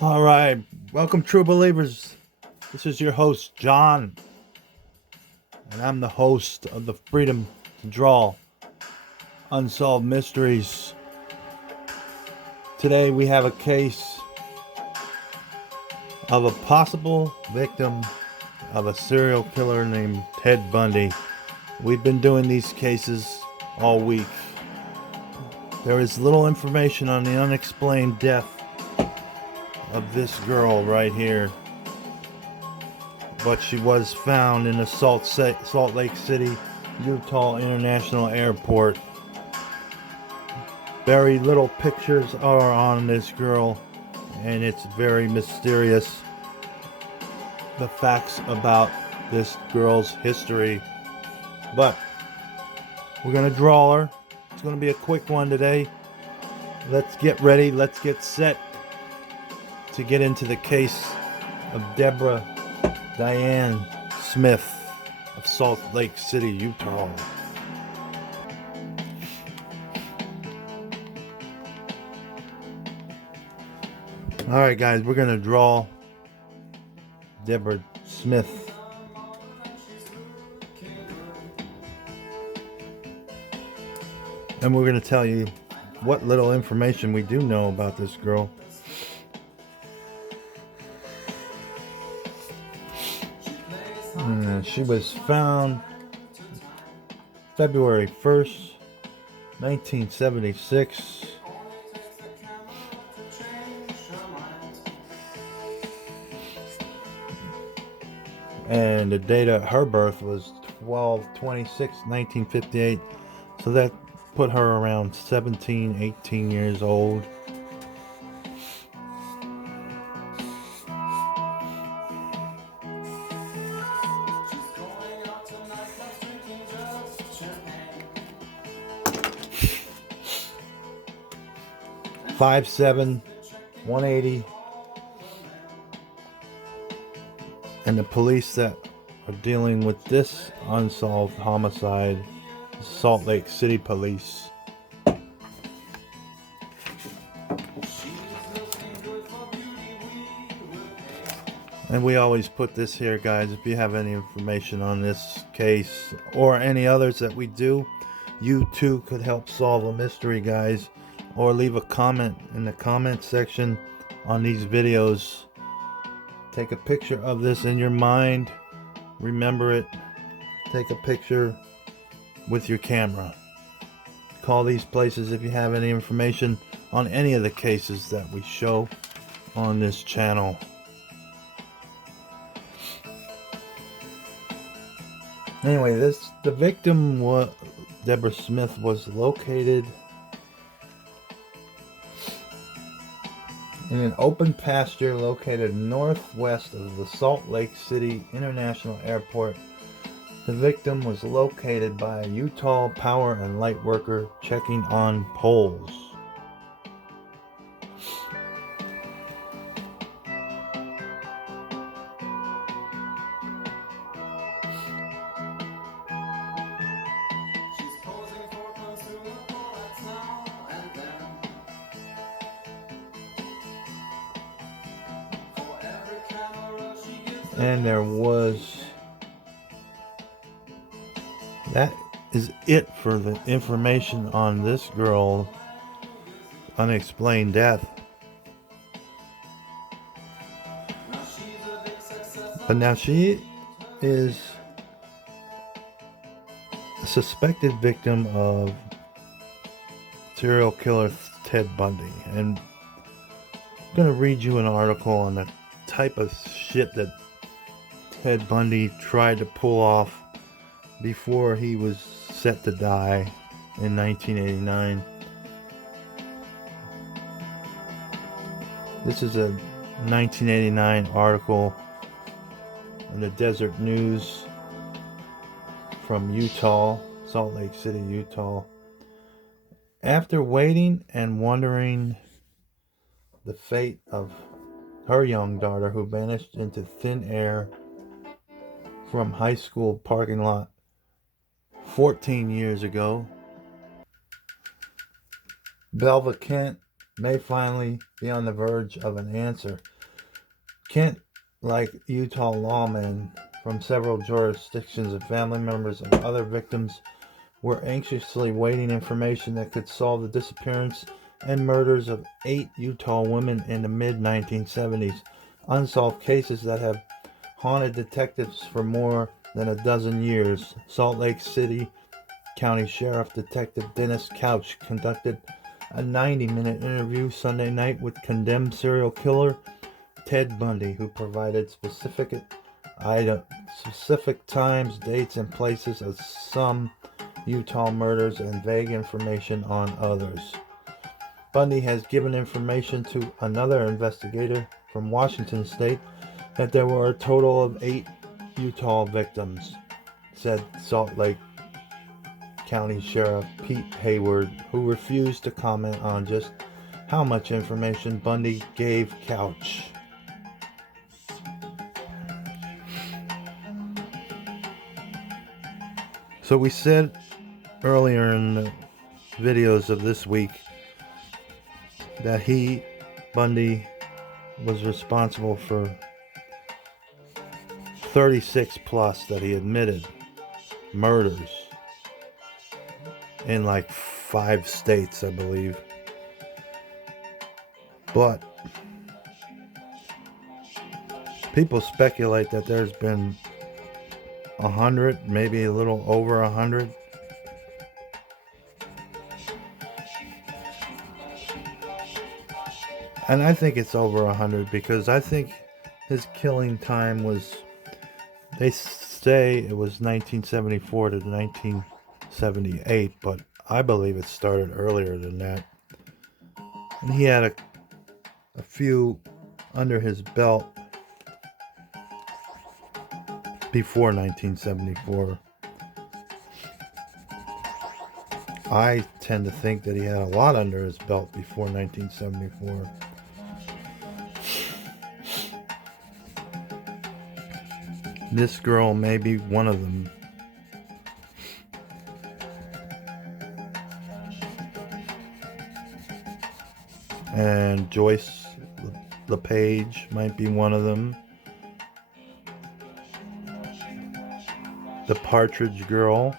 All right, welcome, true believers. This is your host, John, and I'm the host of the Freedom to Draw Unsolved Mysteries. Today, we have a case of a possible victim of a serial killer named Ted Bundy. We've been doing these cases all week. There is little information on the unexplained death of this girl right here, but she was found in the Salt Lake City, Utah International Airport. Very little pictures are on this girl, and it's very mysterious, the facts about this girl's history. But we're going to draw her. It's going to be a quick one today. Let's get ready. Let's get set to get into the case of Deborah Diane Smith of Salt Lake City, Utah. Alright guys, we're going to draw Deborah Smith. And we're going to tell you what little information we do know about this girl. She was found February 1st, 1976. And the date of her birth was 12/26/1958. So that put her around 17, 18 years old. Five seven, 180. And the police that are dealing with this unsolved homicide, Salt Lake City Police. And we always put this here, guys. If you have any information on this case or any others that we do, you too could help solve a mystery, guys. Or leave a comment in the comment section on these videos. Take a picture of this in your mind. Remember it. Take a picture with your camera. Call these places if you have any information on any of the cases that we show on this channel. Anyway, the victim, Deborah Smith, was located in an open pasture located northwest of the Salt Lake City International Airport. The victim was located by a Utah power and light worker checking on poles. And that is it for the information on this girl unexplained death. But now she is a suspected victim of serial killer Ted Bundy, and I'm going to read you an article on the type of shit that Ted Bundy tried to pull off before he was set to die in 1989. This is a 1989 article in the Desert News from Utah, Salt Lake City, Utah. After waiting and wondering the fate of her young daughter, who vanished into thin air from high school parking lot 14 years ago, Belva Kent may finally be on the verge of an answer. Kent, like Utah lawmen from several jurisdictions and family members of other victims, were anxiously waiting information that could solve the disappearance and murders of 8 Utah women in the mid-1970s, unsolved cases that have haunted detectives for more than a dozen years. Salt Lake City County Sheriff Detective Dennis Couch conducted a 90-minute interview Sunday night with condemned serial killer Ted Bundy, who provided specific times, dates, and places of some Utah murders and vague information on others. Bundy has given information to another investigator from Washington State that there were a total of 8 Utah victims, said Salt Lake County Sheriff Pete Hayward, who refused to comment on just how much information Bundy gave Couch. So we said earlier in the videos of this week that Bundy, was responsible for 36 plus that he admitted murders in like 5 states, I believe. But people speculate that there's been 100, maybe a little over 100. And I think it's over 100 because I think his killing time was, they say it was 1974 to 1978, but I believe it started earlier than that. And he had a few under his belt before 1974. I tend to think that he had a lot under his belt before 1974. This girl may be one of them. And Joyce LePage might be one of them. The Partridge Girl.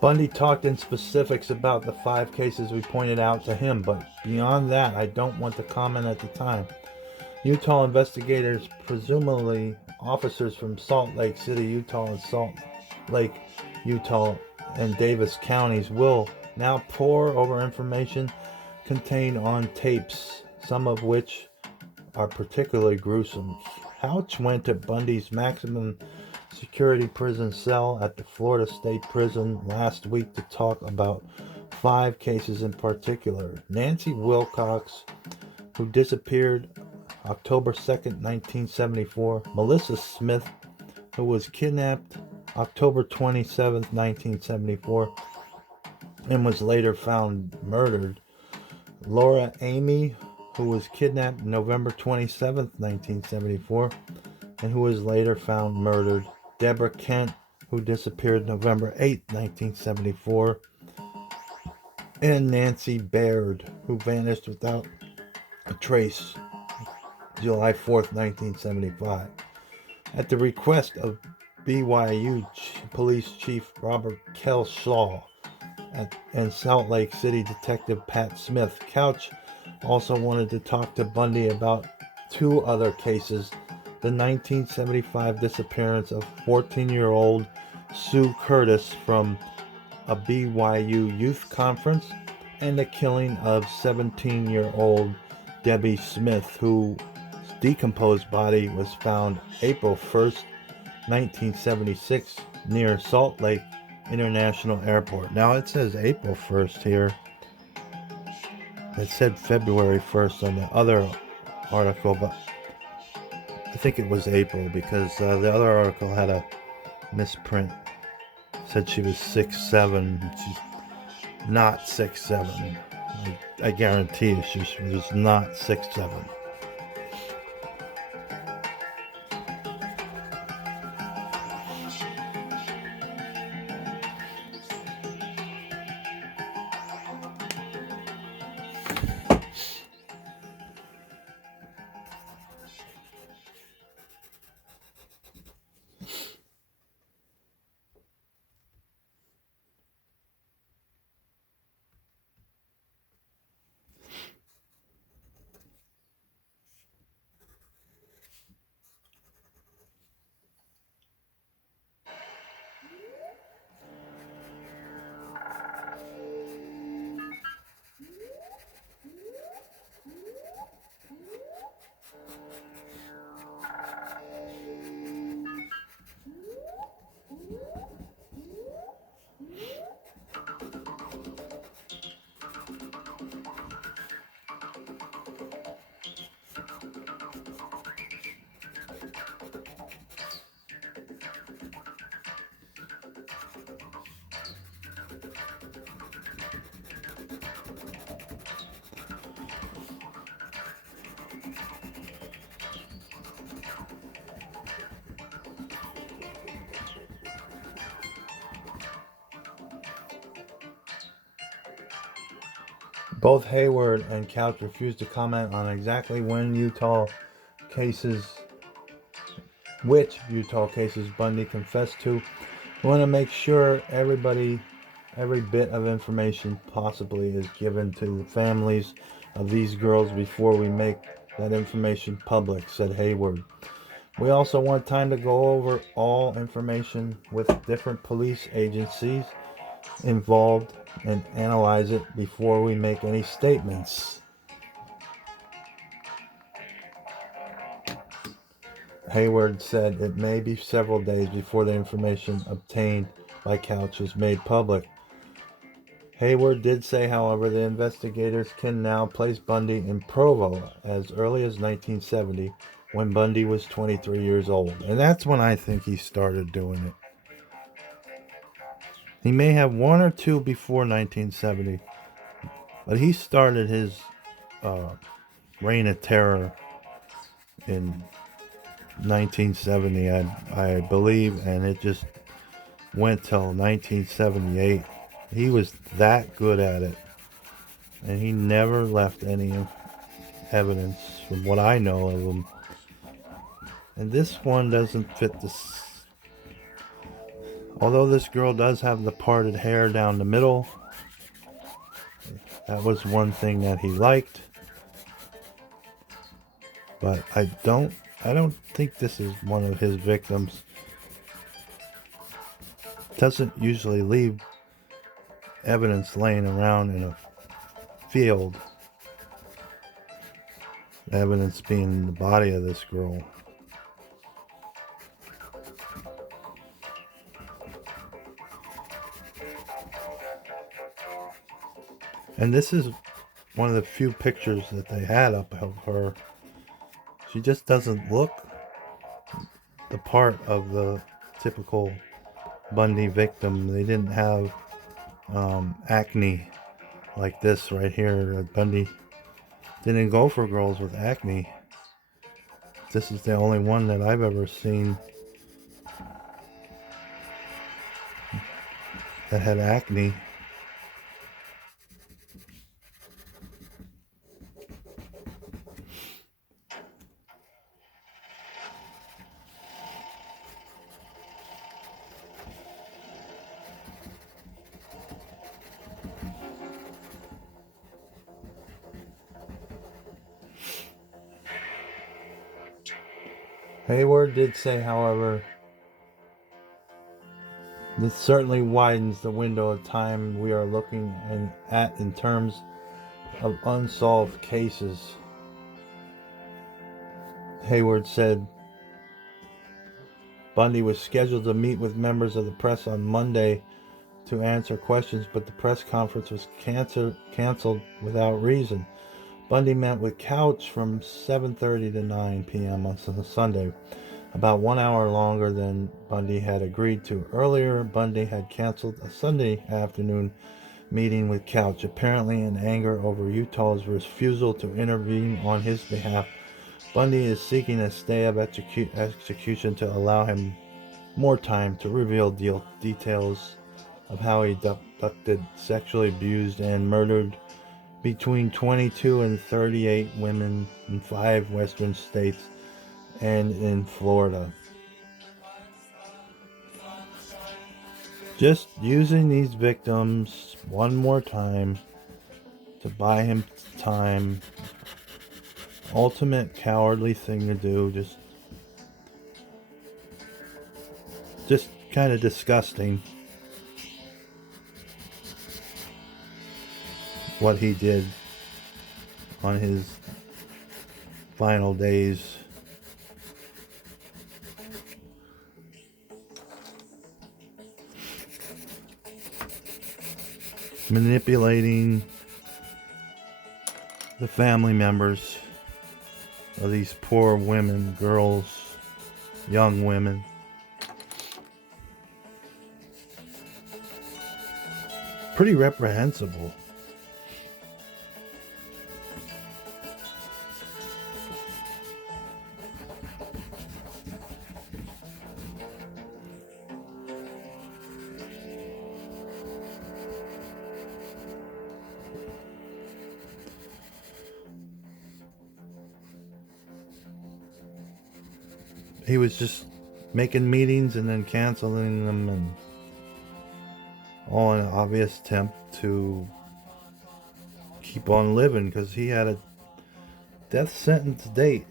Bundy talked in specifics about the 5 cases we pointed out to him, but beyond that, I don't want to comment at the time. Utah investigators, presumably officers from Salt Lake City, Utah, and Salt Lake, Utah, and Davis counties, will now pore over information contained on tapes, some of which are particularly gruesome. Couch went to Bundy's maximum security prison cell at the Florida State Prison last week to talk about 5 cases in particular. Nancy Wilcox, who disappeared October 2nd, 1974. Melissa Smith, who was kidnapped October 27th, 1974, and was later found murdered. Laura Amy, who was kidnapped November 27th, 1974, and who was later found murdered. Deborah Kent, who disappeared November 8, 1974, and Nancy Baird, who vanished without a trace July 4th, 1975. At the request of BYU Police Chief Robert Kelshaw and Salt Lake City Detective Pat Smith, Couch also wanted to talk to Bundy about 2 other cases: the 1975 disappearance of 14-year-old Sue Curtis from a BYU youth conference, and the killing of 17-year-old Debbie Smith, whose decomposed body was found April 1st, 1976, near Salt Lake International Airport. Now it says April 1st here. It said February 1st on the other article, but I think it was April because the other article had a misprint. It said she was 6'7". She's not 6'7". I guarantee you she was not 6'7". Both Hayward and Couch refused to comment on exactly which Utah cases Bundy confessed to. We want to make sure every bit of information possibly is given to the families of these girls before we make that information public, said Hayward. We also want time to go over all information with different police agencies involved and analyze it before we make any statements. Hayward said it may be several days before the information obtained by Couch is made public. Hayward did say, however, the investigators can now place Bundy in Provo as early as 1970, when Bundy was 23 years old. And that's when I think he started doing it. He may have one or two before 1970, but he started his reign of terror in 1970, I believe, and it just went till 1978. He was that good at it, and he never left any evidence from what I know of him. And this one doesn't fit this. Although this girl does have the parted hair down the middle, that was one thing that he liked. But I don't think this is one of his victims. Doesn't usually leave evidence laying around in a field. The evidence being the body of this girl. And this is one of the few pictures that they had up of her. She just doesn't look the part of the typical Bundy victim. They didn't have acne like this right here. Bundy didn't go for girls with acne. This is the only one that I've ever seen that had acne. Hayward did say, however, this certainly widens the window of time we are looking at in terms of unsolved cases. Hayward said Bundy was scheduled to meet with members of the press on Monday to answer questions, but the press conference was canceled without reason. Bundy met with Couch from 7:30 to 9 p.m. on Sunday, about 1 hour longer than Bundy had agreed to. Earlier, Bundy had canceled a Sunday afternoon meeting with Couch, apparently in anger over Utah's refusal to intervene on his behalf. Bundy is seeking a stay of execution to allow him more time to reveal details of how he abducted, sexually abused, and murdered between 22 and 38 women in 5 western states and in Florida. Just using these victims one more time to buy him time. Ultimate cowardly thing to do. Just kind of disgusting what he did on his final days. Manipulating the family members of these poor women, girls, young women. Pretty reprehensible. He was just making meetings and then canceling them, and all in an obvious attempt to keep on living because he had a death sentence date.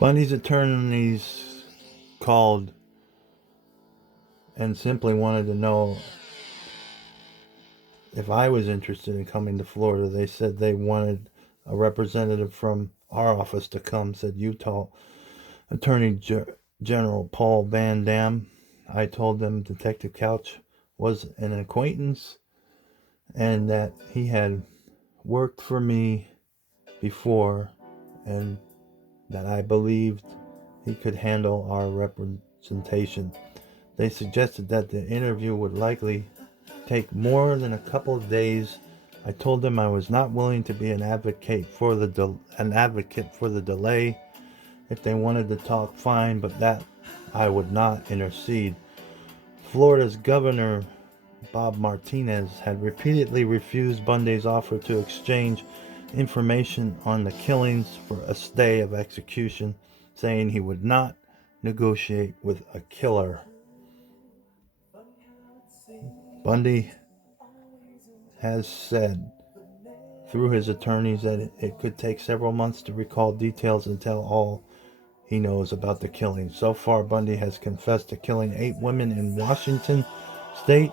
Bundy's attorneys called and simply wanted to know if I was interested in coming to Florida. They said they wanted a representative from our office to come, said Utah Attorney General Paul Van Dam. I told them Detective Couch was an acquaintance and that he had worked for me before and that I believed he could handle our representation. They suggested that the interview would likely take more than a couple of days. I told them I was not willing to be an advocate for the delay. If they wanted to talk, fine, but that I would not intercede. Florida's Governor Bob Martinez had repeatedly refused Bundy's offer to exchange information on the killings for a stay of execution, saying he would not negotiate with a killer. Bundy has said through his attorneys that it could take several months to recall details and tell all he knows about the killing. So far, Bundy has confessed to killing 8 women in Washington State,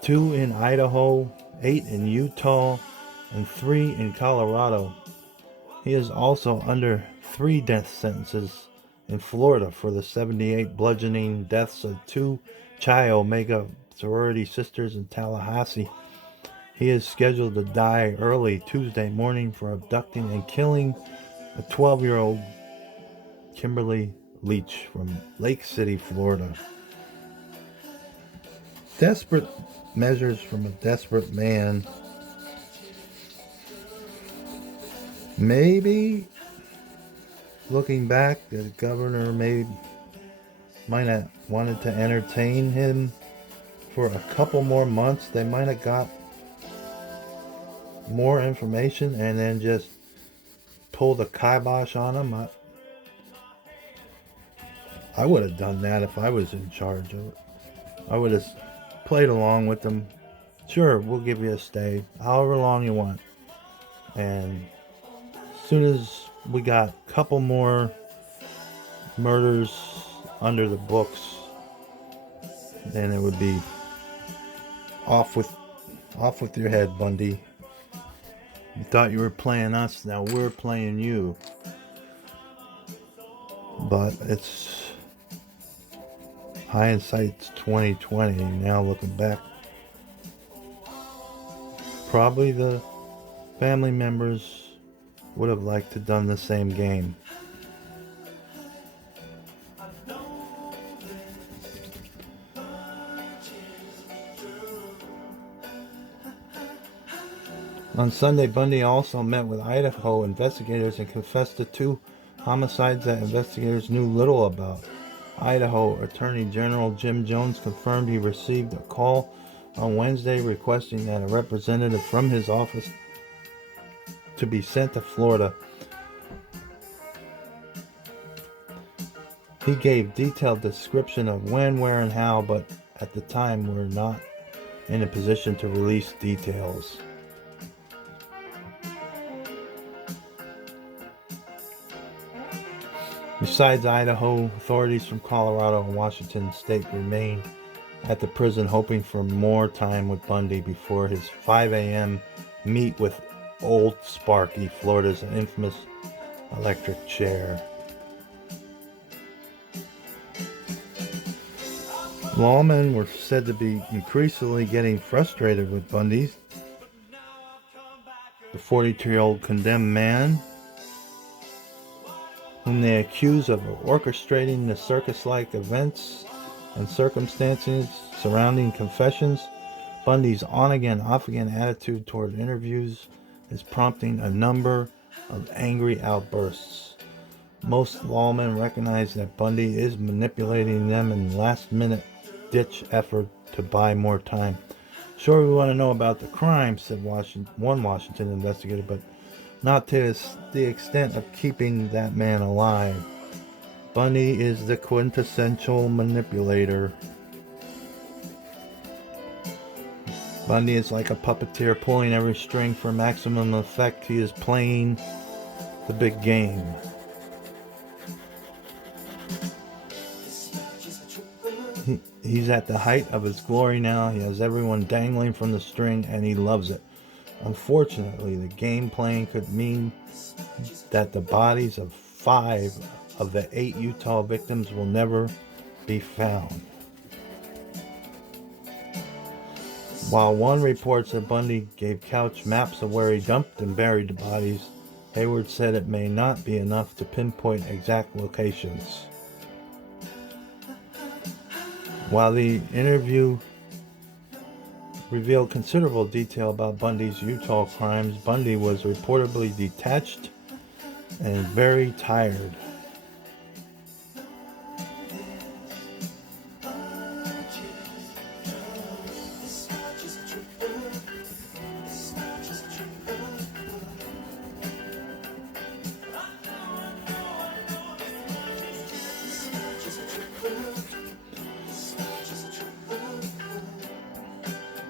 2 in Idaho, 8 in Utah, and 3 in Colorado. He is also under 3 death sentences in Florida for the 78 bludgeoning deaths of 2 Chi Omega sorority sisters in Tallahassee. He is scheduled to die early Tuesday morning for abducting and killing a 12-year-old Kimberly Leach from Lake City, Florida. Desperate measures from a desperate man. Maybe, looking back, the governor might have wanted to entertain him for a couple more months. They might have got more information and then just pulled a kibosh on him. I would have done that if I was in charge of it. I would have played along with them. Sure, we'll give you a stay, however long you want. And as soon as we got a couple more murders under the books, then it would be off with your head, Bundy. You thought you were playing us, now we're playing you. But it's hindsight's 2020. Now looking back, probably the family members would have liked to done the same game. On Sunday, Bundy also met with Idaho investigators and confessed to 2 homicides that investigators knew little about. Idaho Attorney General Jim Jones confirmed he received a call on Wednesday requesting that a representative from his office to be sent to Florida. He gave detailed description of when, where, and how, but at the time were not in a position to release details. Besides Idaho, authorities from Colorado and Washington state remain at the prison hoping for more time with Bundy before his 5 a.m. meet with Old Sparky, Florida's infamous electric chair. Lawmen were said to be increasingly getting frustrated with Bundy, the 42-year-old condemned man, whom they accuse of orchestrating the circus-like events and circumstances surrounding confessions. Bundy's on-again, off-again attitude toward interviews is prompting a number of angry outbursts. Most lawmen recognize that Bundy is manipulating them in last-minute ditch effort to buy more time. Sure, we want to know about the crime, said one Washington investigator, but not to the extent of keeping that man alive. Bundy is the quintessential manipulator. Bundy is like a puppeteer pulling every string for maximum effect. He is playing the big game. He's at the height of his glory now. He has everyone dangling from the string, and he loves it. Unfortunately, the game playing could mean that the bodies of 5 of the 8 Utah victims will never be found. While one reports that Bundy gave Couch maps of where he dumped and buried the bodies, Hayward said it may not be enough to pinpoint exact locations. While the interview revealed considerable detail about Bundy's Utah crimes, Bundy was reportedly detached and very tired.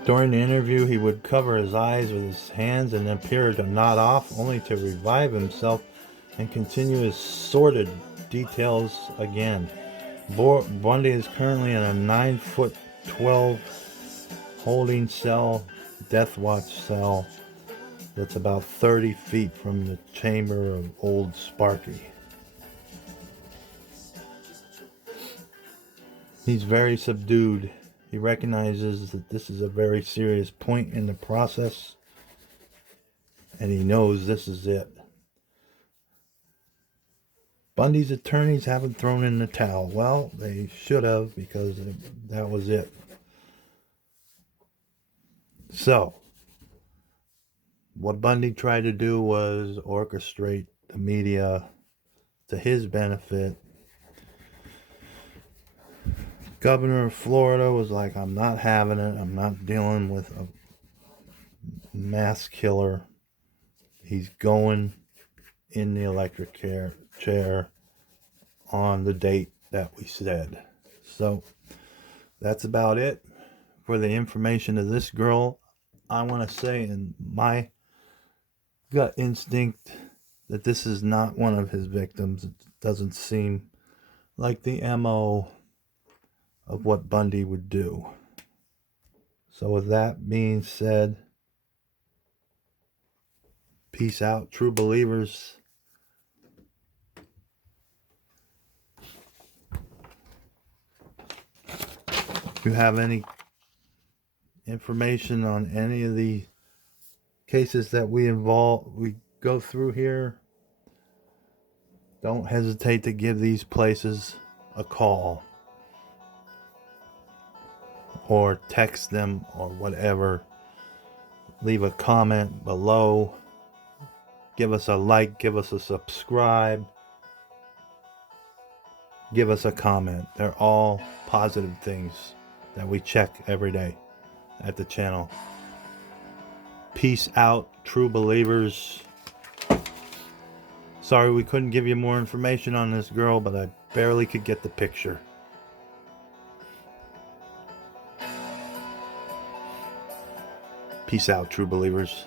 During the interview, he would cover his eyes with his hands and appear to nod off, only to revive himself and continue his sordid details again. Bundy is currently in a 9-foot 12 holding cell, death watch cell, that's about 30 feet from the chamber of Old Sparky. He's very subdued. He recognizes that this is a very serious point in the process, and he knows this is it. Bundy's attorneys haven't thrown in the towel. Well, they should have, because that was it. So, what Bundy tried to do was orchestrate the media to his benefit. Governor of Florida was like, I'm not having it. I'm not dealing with a mass killer. He's going in the electric chair on the date that we said. So that's about it for the information of this girl. I want to say in my gut instinct that this is not one of his victims. It doesn't seem like the MO of what Bundy would do. So with that being said, peace out, true believers. If you have any information on any of the cases that we go through here, don't hesitate to give these places a call or text them or whatever. Leave a comment below. Give us a like, give us a subscribe, give us a comment. They're all positive things that we check every day at the channel. Peace out, true believers. Sorry we couldn't give you more information on this girl, but I barely could get the picture. Peace out, true believers.